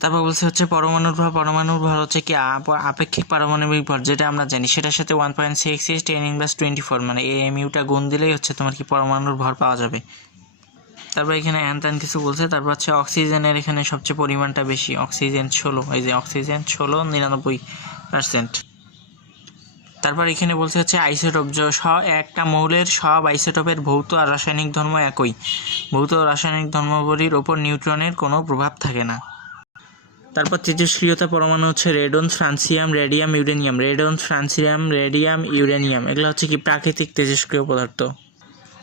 তারপর বলছে হচ্ছে পরমাণুর ভর হচ্ছে কি আপেক্ষিক পারমাণবিক ভর, যেটা আমরা জানি সেটার সাথে 1.66 10⁻24 মানে এই মিউটা গুণ দিলেই হচ্ছে তোমার কি পরমাণুর ভর পাওয়া যাবে। তারপর এখানে অ্যান কিছু বলছে। তারপর হচ্ছে অক্সিজেনের এখানে সবচেয়ে পরিমাণটা বেশি, অক্সিজেন 16, এই যে অক্সিজেন 16 99%। তারপর এখানে বলছে হচ্ছে আইসোটোপ, একটা মৌলের সব আইসোটোপের ভৌত আর রাসায়নিক ধর্ম একই, ভৌত রাসায়নিক ধর্মাবলীর ওপর নিউট্রনের কোনো প্রভাব থাকে না। তারপর তেজস্ক্রিয়তা পরমাণু হচ্ছে radon, francium, radium, uranium. Radon, francium, radium, uranium এগুলো হচ্ছে কি প্রাকৃতিক তেজস্ক্রিয় পদার্থ।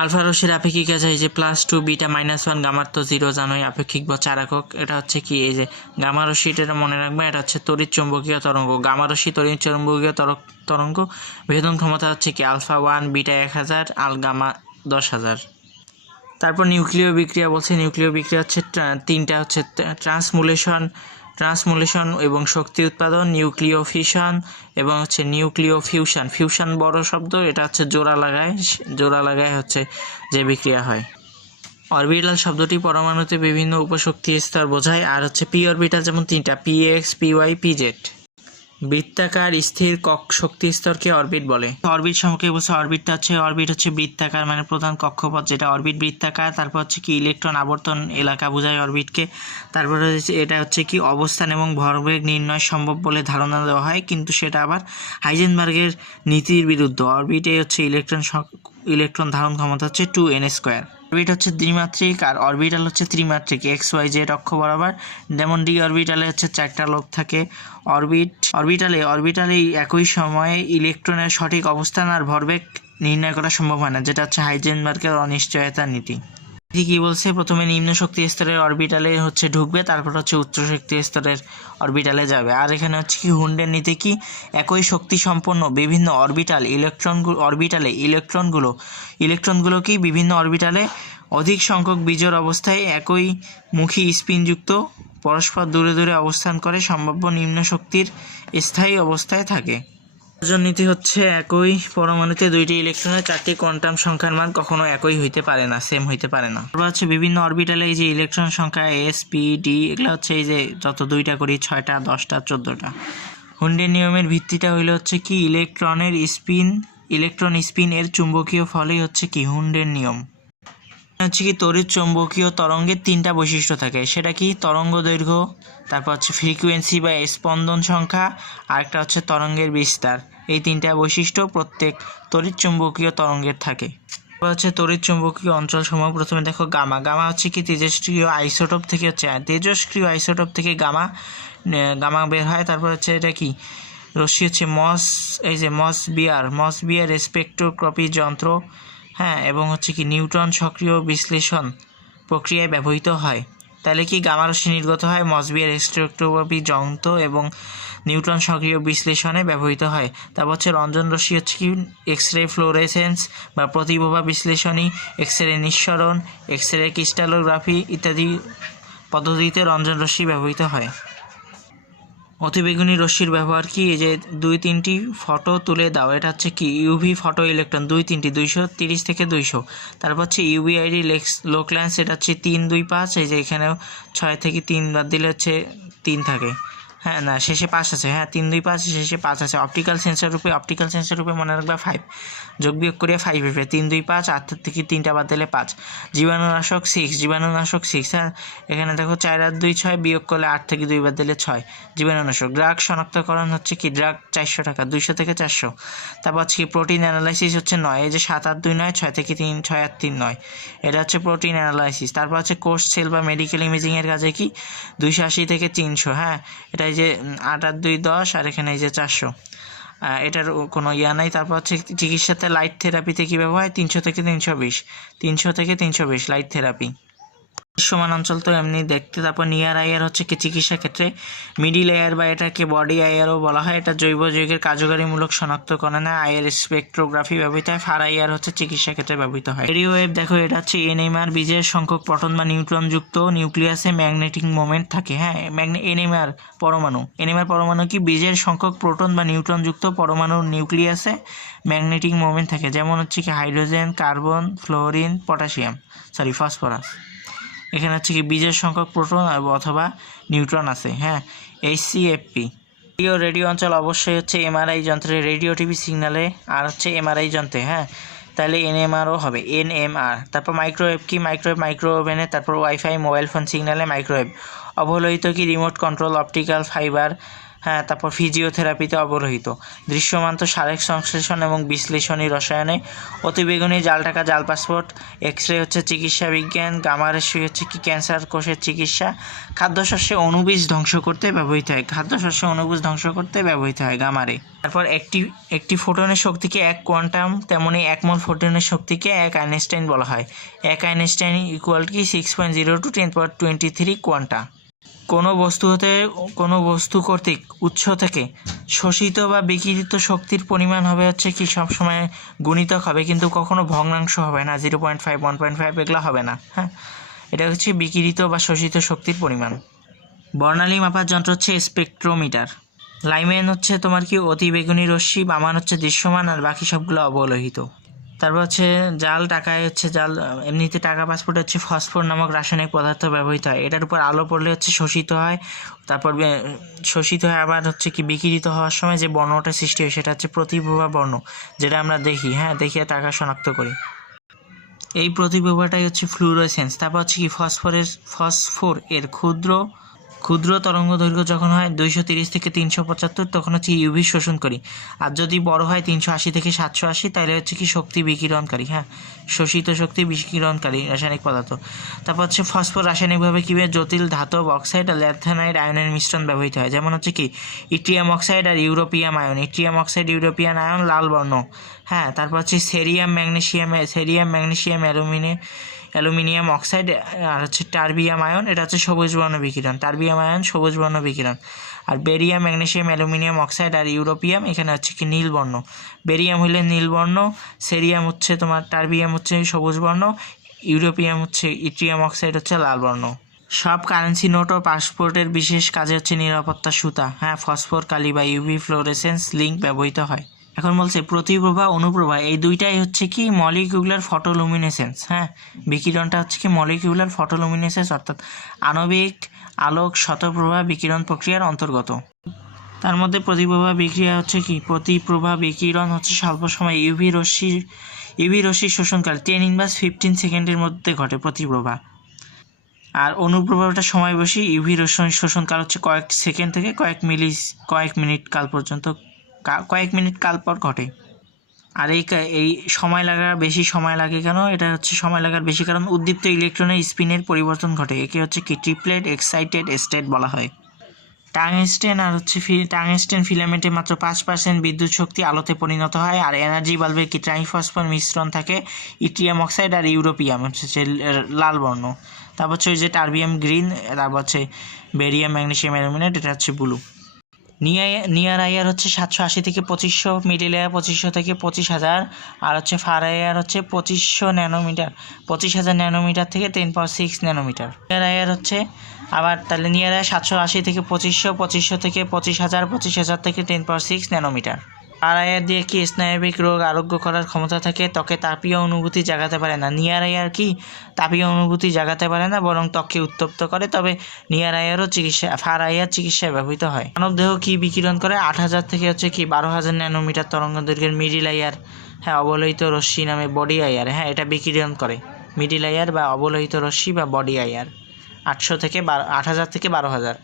আলফা রশ্মির আপেক্ষিক আছে এই যে +2 β -1, গামার তো 0 জানোই, আপেক্ষিক বা 4 একক। এটা হচ্ছে কি এই যে গামা রশ্মি, এটা মনে রাখবে, এটা হচ্ছে তড়িৎ চৌম্বকীয় তরঙ্গ। গামা রশ্মি তড়িৎ চৌম্বকীয় তরঙ্গ, ভেদন ক্ষমতা হচ্ছে কি আলফা 1 β 1000 আর গামা 10,000। তারপর নিউক্লিয় বিক্রিয়া বলছে, নিউক্লিয় বিক্রিয়া হচ্ছে তিনটা হচ্ছে ট্রান্সমুলেশন এবং শক্তি উৎপাদন, নিউক্লিয় ফিশন এবং হচ্ছে নিউক্লিয় ফিউশন। ফিউশন বড় শব্দ, এটা হচ্ছে জোড়া লাগায় হচ্ছে যে বিক্রিয়া হয়। অরবিটাল শব্দটি পরমাণুতে বিভিন্ন উপশক্তি স্তর বোঝায়। আর হচ্ছে পি অরবিটাল যেমন তিনটা, px, py, pz। বৃত্তাকার স্থির শক্তি স্তরকে অরবিট বলে। অরবিট সম্পর্কে বলছে, অরবিট হচ্ছে বৃত্তাকার মানে প্রধান কক্ষপথ যেটা অরবিট বৃত্তাকার। তারপর হচ্ছে কি ইলেকট্রন আবর্তন এলাকা বোঝায় অরবিটকে। তারপরে হচ্ছে এটা হচ্ছে কি অবস্থান এবং ভরবেগ নির্ণয় সম্ভব বলে ধারণা দেওয়া হয়, কিন্তু সেটা আবার হাইজেনবার্গের নীতির বিরুদ্ধ। অরবিটে হচ্ছে ইলেকট্রন ধারণ ক্ষমতা হচ্ছে 2n²। অরবিট হচ্ছে দ্বিমাত্রিক আর অরবিটাল হচ্ছে ত্রিমাত্রিক, xy z অক্ষ বরাবর। যেমন ডি অরবিটালে হচ্ছে 4টা লোব থাকে। অরবিটালে একই সময়ে ইলেকট্রনের সঠিক অবস্থান আর ভরবেগ নির্ণয় করা সম্ভব হয় না, যেটা হচ্ছে হাইজেনবার্গের অনিশ্চয়তার নীতি। কি বলছে, প্রথমে নিম্ন শক্তি স্তরের অরবিটালে হচ্ছে ঢুকবে, তারপর হচ্ছে উচ্চ শক্তি স্তরের অরবিটালে যাবে। আর এখানে হচ্ছে কি হুন্ডের নীতি কি, একই শক্তি সম্পন্ন বিভিন্ন ইলেকট্রনগুলো কি বিভিন্ন অরবিটালে অধিক সংখ্যক বিজোড় অবস্থায় একই মুখী স্পিনযুক্ত পরস্পর দূরে দূরে অবস্থান করে সম্ভাব্য নিম্ন শক্তির স্থায়ী অবস্থায় থাকে। নীতি হচ্ছে একই পরমাণুতে 2টি ইলেকট্রনের 4টি কোয়ান্টাম সংখ্যার মান কখনো একই হইতে পারে না, সেম হইতে পারে না। তারপর হচ্ছে বিভিন্ন অরবিটালে এই যে ইলেকট্রন সংখ্যা s p d এগুলো হচ্ছে এই যে যত 2টা করি 6টা 10টা 14টা। হুন্ডের নিয়মের ভিত্তিটা হইলে হচ্ছে কি ইলেকট্রন স্পিন এর চুম্বকীয় ফলেই হচ্ছে কি হুন্ডের নিয়ম। হচ্ছে কি তড়িৎ চৌম্বকীয় তরঙ্গের 3টা বৈশিষ্ট্য থাকে, সেটা কি তরঙ্গ দৈর্ঘ্য, তারপর হচ্ছে ফ্রিকোয়েন্সি বা স্পন্দন সংখ্যা, আর একটা হচ্ছে তরঙ্গের বিস্তার। এই 3টা বৈশিষ্ট্য প্রত্যেক তড়িৎ চৌম্বকীয় তরঙ্গের থাকে। তারপর হচ্ছে তড়িৎ চৌম্বকীয় অঞ্চল সমূহ। প্রথমে দেখো গামা হচ্ছে কি তেজস্ক্রিয় আইসোটোপ থেকে গামা বের হয়। তারপর হচ্ছে এটা কি রশ্মি হচ্ছে মস বিয়ার স্পেকট্রোস্কোপি যন্ত্র, হ্যাঁ, এবং হচ্ছে কি নিউট্রন সক্রিয় বিশ্লেষণ প্রক্রিয়ায় ব্যবহৃত হয়। তাহলে কি গামা রশ্মি নির্গত হয় মসবিয়ার স্পেকট্রোস্কোপি যন্ত্র এবং নিউট্রন সক্রিয় বিশ্লেষণে ব্যবহৃত হয়। তারপর হচ্ছে রঞ্জন রশ্মি হচ্ছে কি এক্স-রে ফ্লোরেসেন্স বা প্রতিপ্রভা বিশ্লেষণী, এক্স-রে নিঃসরণ, এক্স-রে ক্রিস্টালোগ্রাফি ইত্যাদি পদ্ধতিতে রঞ্জন রশ্মি ব্যবহৃত হয়। অতিবেগুনি রশ্মির ব্যবহার কি, এই যে 2-3টি ফটো তুলে দাও, এটা হচ্ছে কি ইউভি ফটো ইলেকট্রন 230 থেকে 200। তারপর হচ্ছে ইউভিআইডি লোক লেন্স, এটা হচ্ছে 325, এই যে এখানেও 6 থেকে 3 বাদ দিলে হচ্ছে 3 থাকে, হ্যাঁ না শেষে 5 আছে, হ্যাঁ 325 শেষে 5 আছে। অপটিক্যাল সেন্সর রূপে মনে রাখবে 5, যোগ বিয়োগ করিয়া 5 হবে, 325, 8 থেকে 3টা বাদ দিলে 5। জীবাণুনাশক 6, হ্যাঁ এখানে দেখো 4 আর 2 6, বিয়োগ করলে 8 থেকে 2 বাদ দিলে 6 জীবাণুনাশক। ড্রাগ শনাক্তকরণ হচ্ছে কি ড্রাগ 400 টাকা, 200 থেকে 400। তারপর হচ্ছে কি প্রোটিন অ্যানালাইসিস হচ্ছে 9, এই যে 7 আর 2 9, 6 থেকে 3 6 আর 3 9, এটা হচ্ছে প্রোটিন অ্যানালাইসিস। তারপর হচ্ছে কোষ সেল বা মেডিকেল ইমেজিংয়ের কাজে কি 280 থেকে 300, হ্যাঁ এটা এই যে 8 আর 2 10, আর এখানে এই যে 400, এটার কোনো নাই। তারপর হচ্ছে চিকিৎসাতে লাইট থেরাপিতে কী ব্যবহার হয় 300 থেকে 320 লাইট থেরাপি। দৃশ্যমান অঞ্চল তো এমনি দেখতে। তারপর নিয়ার আইয়ার হচ্ছে কি চিকিৎসা ক্ষেত্রে, মিডিল এয়ার বা এটাকে বডি আইয়ারও বলা হয়, এটা জৈব যৌগের কার্যকারীমূলক শনাক্তকরণে আইয়ার স্পেকট্রোগ্রাফি ব্যবহৃত হয়। ফার আইয়ার হচ্ছে চিকিৎসা ক্ষেত্রে ব্যবহৃত হয়। রেডিও ওয়েভ দেখো, এটা হচ্ছে এনএমআর, বীজের সংখ্যক প্রোটন বা নিউট্রন যুক্ত নিউক্লিয়াসে ম্যাগনেটিক মোমেন্ট থাকে, হ্যাঁ এনএমআর পরমাণু কি বীজের সংখ্যক প্রোটন বা নিউট্রন যুক্ত পরমাণুর নিউক্লিয়াসে ম্যাগনেটিক মোমেন্ট থাকে, যেমন হচ্ছে কি হাইড্রোজেন, কার্বন, ফ্লোরিন, ফসফরাস। এখানে হচ্ছে কি বিজোড় সংখ্যক প্রোটন অথবা নিউট্রন আছে। হ্যাঁ, HCFP। রেডিও অঞ্চল অবশ্যই হচ্ছে এমআরআই যন্ত্রে, রেডিও টিভি সিগন্যালে, আর হচ্ছে এমআরআই যন্ত্রে। হ্যাঁ, তাহলে এনএমআরও হবে, NMR। তারপর মাইক্রোওয়েভ কি? মাইক্রো ওভেনে, তারপর ওয়াইফাই, মোবাইল ফোন সিগন্যালে মাইক্রোওয়েভ। অবলোহিত কি? Remote control, optical fibre. হ্যাঁ, তারপর ফিজিওথেরাপিতে অবলোহিত। দৃশ্যমান তো সারেক সংশ্লেষণ এবং বিশ্লেষণী রসায়নে। অতিবেগুনি জাল টাকা, জাল পাসপোর্ট। এক্স রে হচ্ছে চিকিৎসা বিজ্ঞান। গামা রেশি হচ্ছে কি? ক্যান্সার কোষের চিকিৎসা। খাদ্যশস্যে অণুবীজ ধ্বংস করতে ব্যবহৃত হয়, খাদ্যশস্যে অণুবীজ ধ্বংস করতে ব্যবহৃত হয় গামারে। তারপর একটি ফোটনের শক্তিকে 1 কোয়ান্টাম, তেমনি 1 মোল ফোটনের শক্তিকে 1 আইনস্টাইন বলা হয়। 1 আইনস্টাইন ইকুয়াল কি 6.02 × 10⁻23 কোয়ান্টা। কোনো বস্তু কর্তৃক উৎস থেকে শোষিত বা বিকিরিত শক্তির পরিমাণ হবে হচ্ছে কি সবসময় গুণিতক হবে, কিন্তু কখনো ভগ্নাংশ হবে না। 0.5, 1.5 এগুলো হবে না। হ্যাঁ, এটা হচ্ছে বিকিরিত বা শোষিত শক্তির পরিমাণ। বর্ণালী মাপার যন্ত্র হচ্ছে স্পেকট্রোমিটার। লাইমেন হচ্ছে তোমার কি অতিবেগুনি রশ্মি, বামান হচ্ছে দৃশ্যমান, আর বাকি সবগুলো অবলোহিত। তারপর হচ্ছে জাল টাকায় হচ্ছে জাল, এমনিতে টাকা পাসপোর্টে হচ্ছে ফসফর নামক রাসায়নিক পদার্থ ব্যবহৃত হয়। এটার উপর আলো পড়লে হচ্ছে শোষিত হয়, তারপর শোষিত হয়, আবার হচ্ছে কি বিকিরিত হওয়ার সময় যে বর্ণটা সৃষ্টি হয় সেটা হচ্ছে প্রতিপ্রভা বর্ণ, যেটা আমরা দেখি। হ্যাঁ, দেখিয়ে টাকা শনাক্ত করি। এই প্রতিপ্রভাটাই হচ্ছে ফ্লুরোসেন্স। তারপর হচ্ছে কি ফসফর এর ক্ষুদ্র তরঙ্গ দৈর্ঘ্য যখন হয় 230 থেকে 375, তখন হচ্ছে ইউভি শোষণ করি। আর যদি বড় হয় 380 থেকে 780, তাহলে হচ্ছে কি শক্তি বিকিরণকারী। হ্যাঁ, শোষিত শক্তি বিকিরণকারী রাসায়নিক পদার্থ। তারপর হচ্ছে ফসফর রাসায়নিকভাবে কীভাবে জটিল ধাতব অক্সাইড আর ল্যান্থানাইড আয়নের মিশ্রণ ব্যবহৃত হয়, যেমন হচ্ছে কি ইট্রিয়াম অক্সাইড আর europium ion. Yttrium oxide, european ion লাল বর্ণ। হ্যাঁ, তারপর হচ্ছে সেরিয়াম ম্যাগনেসিয়াম অ্যালুমিনিয়াম অক্সাইড, আর হচ্ছে টারবিয়াম আয়ন, এটা হচ্ছে সবুজ বর্ণ বিকিরণ। টারবিয়াম আয়ন সবুজ বর্ণ বিকিরণ। আর বেরিয়াম, ম্যাগনেসিয়াম, অ্যালুমিনিয়াম অক্সাইড আর ইউরোপিয়াম, এখানে হচ্ছে কি নীল বর্ণ। বেরিয়াম হইলে নীল বর্ণ, সেরিয়াম হচ্ছে তোমার, টারবিয়াম হচ্ছে সবুজ বর্ণ, ইউরোপিয়াম হচ্ছে, ইট্রিয়াম অক্সাইড হচ্ছে লাল বর্ণ। সব কারেন্সি নোট ও পাসপোর্টের বিশেষ কাজে হচ্ছে নিরাপত্তা সুতা। হ্যাঁ, ফসফর কালি বা ইউভি ফ্লোরেসেন্স লিঙ্ক ব্যবহৃত হয়। এখন বলছে প্রতিপ্রভা, অনুপ্রভা, এই দুইটাই হচ্ছে কি মলিকিউলার ফটোলুমিনেসেন্স। হ্যাঁ, বিকিরণটা হচ্ছে কি মলিকিউলার ফটোলুমিনেসেন্স, অর্থাৎ আণবিক আলোক শতপ্রভা বিকিরণ প্রক্রিয়ার অন্তর্গত। তার মধ্যে প্রতিপ্রভা বিক্রিয়া হচ্ছে কি, প্রতিপ্রভা বিকিরণ হচ্ছে স্বল্প সময় ইউভি রশ্মি শোষণকারী 10⁻15 সেকেন্ডের মধ্যে ঘটে প্রতিপ্রভা। আর অনুপ্রভাটা সময় বেশি, ইউভি রশ্মি শোষণকাল হচ্ছে কয়েক সেকেন্ড থেকে কয়েক মিনিট কাল পর্যন্ত, কয়েক মিনিট কাল পর ঘটে। আর এই বেশি সময় লাগে কেন? এটা হচ্ছে সময় লাগার বেশি কারণ উদ্দীপ্ত ইলেকট্রনের স্পিনের পরিবর্তন ঘটে। একে হচ্ছে কি ট্রিপলেট এক্সাইটেড স্টেট বলা হয়। টাংস্টেন ফিলামেন্টে মাত্র 5% বিদ্যুৎ শক্তি আলোতে পরিণত হয়। আর এনার্জি বাল্বের কি ট্রাইফসফর মিশ্রণ থাকে, ইট্রিয়াম অক্সাইড আর ইউরোপিয়াম হচ্ছে লাল বর্ণ। তারপর হচ্ছে ওই যে টারবিয়াম গ্রিন, তারপর হচ্ছে বেরিয়াম, ম্যাগনেসিয়াম, অ্যালুমিনিয়াম, এটা হচ্ছে ব্লু। নিয়ার আইয়ার হচ্ছে 780 থেকে 2500, মিডিল এয়ার 2500 থেকে 25,000, আর হচ্ছে ফার আইয়ার হচ্ছে 2500 ন্যানোমিটার, 25,000 ন্যানোমিটার থেকে 10⁻6 ন্যানোমিটার। নিয়ার আইয়ার হচ্ছে আবার তাহলে নিয়ার আইয়ার 780 থেকে 2500, 2500 থেকে 25,000, 25,000 থেকে 10⁻6 ন্যানোমিটার। আর আইয়ার দিয়ে কি স্নায়বিক রোগ আরোগ্য করার ক্ষমতা থাকে, ত্বকে তাপীয় অনুভূতি জাগাতে পারে না। নিয়ার আইয়ার কি তাপীয় অনুভূতি জাগাতে পারে না, বরং ত্বককে উত্তপ্ত করে। তবে নিয়ার আইয়ারও ফার আইয়ার চিকিৎসায় ব্যবহৃত হয়। মানব দেহ কি বিকিরণ করে? 8,000 থেকে হচ্ছে কি 12,000 ন্যানোমিটার তরঙ্গ দৈর্ঘ্যের মিডিল আইয়ার, হ্যাঁ, অবলোহিত রশ্মি নামে বডি আইয়ার, হ্যাঁ, এটা বিকিরণ করে। মিডিল আইয়ার বা অবলোহিত রশ্মি বা বডি আইয়ার 8,000 থেকে 12,000।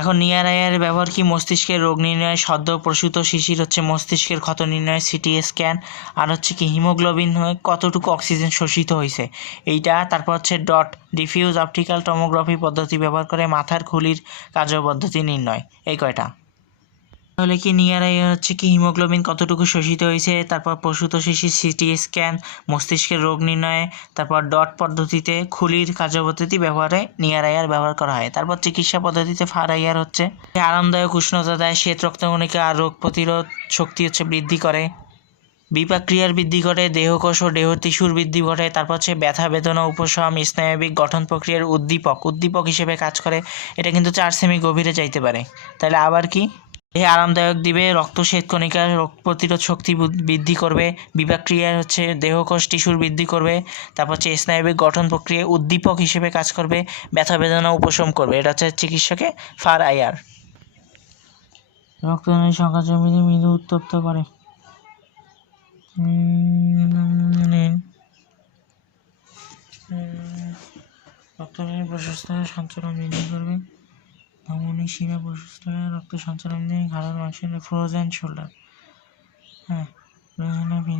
এখন নিয়ার আইয়ারের ব্যবহার কি? মস্তিষ্কের রোগ নির্ণয়, সদ্য প্রসূত শিশির হচ্ছে মস্তিষ্কের ক্ষত নির্ণয়, সিটি স্ক্যান, আর হচ্ছে কি হিমোগ্লোবিন কতটুকু অক্সিজেন শোষিত হয়েছে এইটা। তারপর হচ্ছে ডিফিউজ অপটিক্যাল টমোগ্রাফি পদ্ধতি ব্যবহার করে মাথার খুলির কার্যপদ্ধতি নির্ণয়। এই কয়টা। তাহলে কি নিয়ার আইয়ার হচ্ছে কি হিমোগ্লোবিন কতটুকু শোষিত হয়েছে, তারপর প্রসূত শিশির সিটি স্ক্যান, মস্তিষ্কের রোগ নির্ণয়ে, তারপর পদ্ধতিতে খুলির কার্যপদ্ধতি ব্যবহারে নিয়ার আইয়ার ব্যবহার করা হয়। তারপর চিকিৎসা পদ্ধতিতে ফার আইয়ার হচ্ছে আরামদায়ক উষ্ণতা দেয়, শ্বেত রক্তকণিকা আর রোগ প্রতিরোধ শক্তি হচ্ছে বৃদ্ধি করে, বিপাক ক্রিয়ার বৃদ্ধি ঘটে, দেহকোষ ও দেহ টিস্যুর বৃদ্ধি ঘটে। তারপর হচ্ছে ব্যথা বেদনা উপশম, স্নায়বিক গঠন প্রক্রিয়ার উদ্দীপক হিসেবে কাজ করে। এটা কিন্তু 4 সেমি গভীরে যাইতে পারে। তাহলে আবার কি দেহে আরামদায়ক দিবে, রক্ত শ্বেতকণিকার রোগ প্রতিরোধ শক্তি বৃদ্ধি করবে, বিপাক ক্রিয়ার হচ্ছে দেহকোষ টিস্যুর বৃদ্ধি করবে, তারপর হচ্ছে স্নায়বিক গঠন প্রক্রিয়া উদ্দীপক হিসেবে কাজ করবে, ব্যথা বেদনা উপশম করবে। এটা হচ্ছে চিকিৎসকে ফার আইয়ার। রক্তনালী সংখ্যা জমিতে মৃদু উত্তপ্ত করে। রক্তনালী প্রশস্ত সঞ্চালন বৃদ্ধি করবে, ধমনী শিরা প্রশস্ত রক্ত সঞ্চালন দিয়ে ঘাড়ের মাংসের ফ্রোজেন শোল্ডার। হ্যাঁ, থেরাপি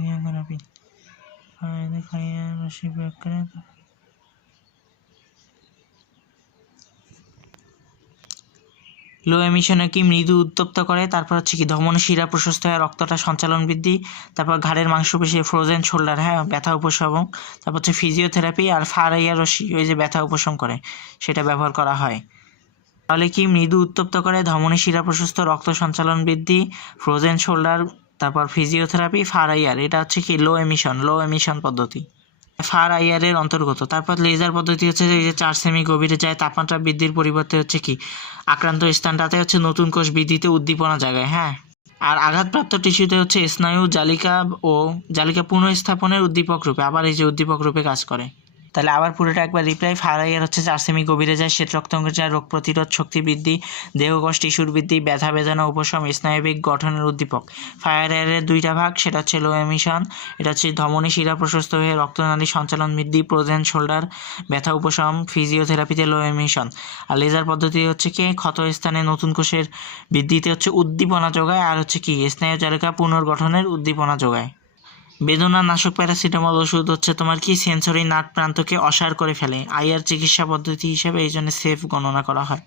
খাইয়ে রশ্মি প্রয়োগ করে। লো এমিশনে কি মৃদু উত্তপ্ত করে, তারপর হচ্ছে কি ধমনী শিরা প্রশস্ত হয়, রক্তটা সঞ্চালন বৃদ্ধি, তারপর ঘাড়ের মাংসপেশি ফ্রোজেন শোল্ডার, হ্যাঁ, ব্যথা উপশম, তারপর হচ্ছে ফিজিওথেরাপি আর ফার আইয়ার রশ্মি ওই যে ব্যথা উপশম করে সেটা ব্যবহার করা হয়। তাহলে কি মৃদু উত্তপ্ত করে, ধমনী শিরা প্রশস্ত, রক্ত সঞ্চালন বৃদ্ধি, ফ্রোজেন শোল্ডার, তারপর ফিজিওথেরাপি, ফার আইয়ার। এটা হচ্ছে কি লো এমিশন পদ্ধতি, ফার আইয়ারের অন্তর্গত। তারপর লেজার পদ্ধতি হচ্ছে এই যে 4 সেমি গভীরে যায়, তাপমাত্রা বৃদ্ধির পরিবর্তে হচ্ছে কি আক্রান্ত স্থানটাতে হচ্ছে নতুন কোষ বৃদ্ধিতে উদ্দীপনা জাগায়। হ্যাঁ, আর আঘাতপ্রাপ্ত টিস্যুতে হচ্ছে স্নায়ু জালিকা পুনঃস্থাপনের উদ্দীপক রূপে, আবার এই যে উদ্দীপক রূপে কাজ করে। তাহলে আবার পুরোটা একবার রিপ্লাই। ফার আইয়ার হচ্ছে 4 সেমি গভীরে যায়, শ্বেত রক্তাঙ্গের যায়, রোগ প্রতিরোধ শক্তি বৃদ্ধি, দেহকোষ টিস্যুর বৃদ্ধি, ব্যথা বেদনা উপশম, স্নায়বিক গঠনের উদ্দীপক। ফায়ার আইয়ারের 2টা ভাগ, সেটা হচ্ছে লো এমিশন, এটা হচ্ছে ধমনী শিরা প্রশস্ত হয়ে রক্তনালী সঞ্চালন বৃদ্ধি, ফ্রোজেন শোল্ডার, ব্যথা উপশম, ফিজিওথেরাপিতে লো এমিশন। আর লেজার পদ্ধতি হচ্ছে কি ক্ষত স্থানে নতুন কোষের বৃদ্ধিতে হচ্ছে উদ্দীপনা যোগায়, আর হচ্ছে কি স্নায়ু জালিকা পুনর্গঠনের উদ্দীপনা যোগায়। বেদনা নাশক প্যারাসিটামল ওষুধ হচ্ছে তোমার কি সেন্সরি নাট প্রান্তকে অসাড় করে ফেলে, আইয়ার চিকিৎসা পদ্ধতি হিসেবে এই জন্য সেফ গণনা করা হয়।